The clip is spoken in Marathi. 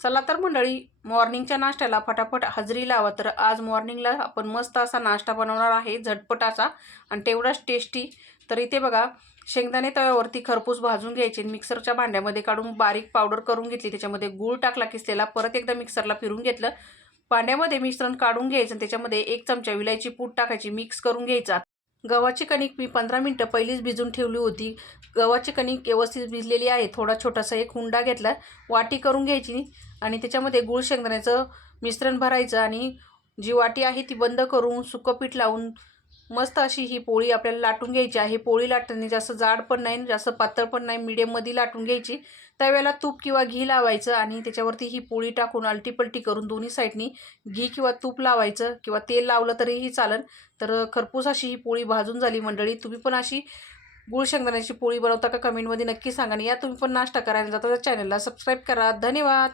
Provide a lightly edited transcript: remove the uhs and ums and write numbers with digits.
चला तर मंडळी, मॉर्निंगच्या नाश्त्याला फटाफट हजेरी लावा. तर आज मॉर्निंगला आपण मस्त असा नाश्ता बनवणार आहे, झटपट असा आणि तेवढाच टेस्टी. तर इथे बघा, शेंगदाणे तव्यावरती खरपूस भाजून घ्यायचे, मिक्सरच्या भांड्यामध्ये काढून बारीक पावडर करून घेतली. त्याच्यामध्ये गूळ टाकला किसलेला, परत एकदा मिक्सरला फिरून घेतलं. भांड्यामध्ये मिश्रण काढून घ्यायचं आणि त्याच्यामध्ये 1 चमचा विलायची पूड टाकायची, मिक्स करून घ्यायचा. गव्हाची कणिक मी 15 मिनटं पहिलीच भिजून ठेवली होती. गव्हाची कणिक व्यवस्थित भिजलेली आहे. थोडा छोटासा एक हुंडा घेतला, वाटी करून घ्यायची आणि त्याच्यामध्ये गूळ शेंगदाण्याचं मिश्रण भरायचं आणि जी वाटी आहे ती बंद करून सुकं पीठ लावून मस्त अशी ही पोळी आपल्याला लाटून घ्यायची आहे. पोळी लाटताना जास्त जाड पण नाही, जास्त पातळ पण नाही, मीडियममध्ये लाटून घ्यायची. तव्याला तूप किंवा घी लावायचं आणि त्याच्यावरती ही पोळी टाकून अलटीपलटी करून दोन्ही साईडनी घी किंवा तूप लावायचं किंवा तेल लावलं तरीही चालेल. तर खरपूस अशी ही पोळी भाजून झाली मंडळी. तुम्ही पण अशी गूळ शेंगदाण्याची पोळी बनवता का? कमेंटमध्ये नक्की सांगा आणि या तुम्ही पण नाश्ता करायला जाता तर चॅनलला सबस्क्राईब करा. धन्यवाद.